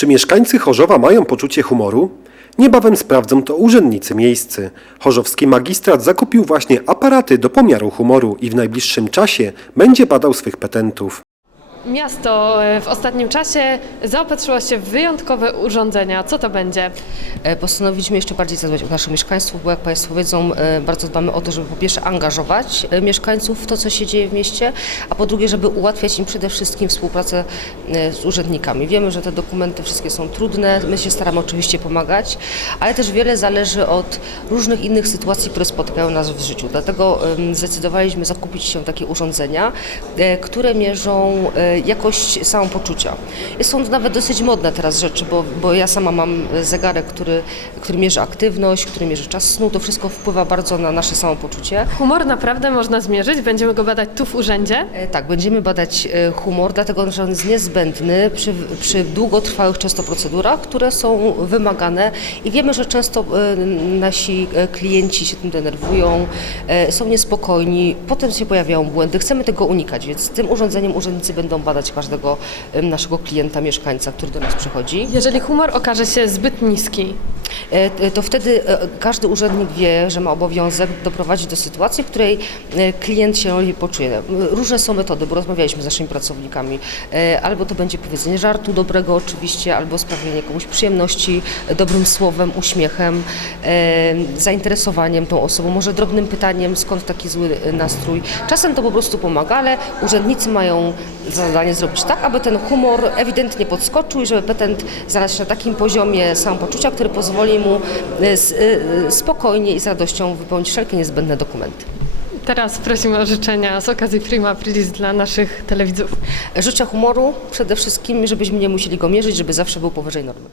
Czy mieszkańcy Chorzowa mają poczucie humoru? Niebawem sprawdzą to urzędnicy miejscy. Chorzowski magistrat zakupił właśnie aparaty do pomiaru humoru i w najbliższym czasie będzie badał swych petentów. Miasto e, w ostatnim czasie zaopatrzyło się w wyjątkowe urządzenia. Co to będzie? E, Postanowiliśmy jeszcze bardziej zadbać o naszych mieszkańców, bo jak Państwo wiedzą, e, bardzo dbamy o to, żeby po pierwsze angażować mieszkańców w to, co się dzieje w mieście, a po drugie, żeby ułatwiać im przede wszystkim współpracę z urzędnikami. Wiemy, że te dokumenty wszystkie są trudne, my się staramy oczywiście pomagać, ale też wiele zależy od różnych innych sytuacji, które spotykają nas w życiu. Dlatego zdecydowaliśmy zakupić się takie urządzenia, które mierzą jakość samopoczucia. Są to nawet dosyć modne teraz rzeczy, bo, bo ja sama mam zegarek, który, który mierzy aktywność, który mierzy czas snu. To wszystko wpływa bardzo na nasze samopoczucie. Humor naprawdę można zmierzyć. Będziemy go badać tu w urzędzie. E, Tak, będziemy badać e, humor, dlatego że on jest niezbędny przy, przy długotrwałych często procedurach, które są wymagane i wiemy, że często e, nasi klienci się tym denerwują, są niespokojni, potem się pojawiają błędy. Chcemy tego unikać, więc tym urządzeniem urzędnicy będą badać każdego naszego klienta, mieszkańca, który do nas przychodzi. Jeżeli humor okaże się zbyt niski, to wtedy e, każdy urzędnik wie, że ma obowiązek doprowadzić do sytuacji, w której e, klient się poczuje. Różne są metody, bo rozmawialiśmy z naszymi pracownikami. E, Albo to będzie powiedzenie żartu dobrego oczywiście, albo sprawienie komuś przyjemności e, dobrym słowem, uśmiechem, e, zainteresowaniem tą osobą, może drobnym pytaniem, skąd taki zły e, nastrój. Czasem to po prostu pomaga, ale urzędnicy mają za zadanie zrobić tak, aby ten humor ewidentnie podskoczył i żeby petent znalazł się na takim poziomie samopoczucia, który pozwoli mu e, s- e, spokojnie i z radością wypełnić wszelkie niezbędne dokumenty. teraz prosimy o życzenia z okazji Prima Aprilis dla naszych telewidzów. Życzę humoru przede wszystkim, żebyśmy nie musieli go mierzyć, żeby zawsze był powyżej normy.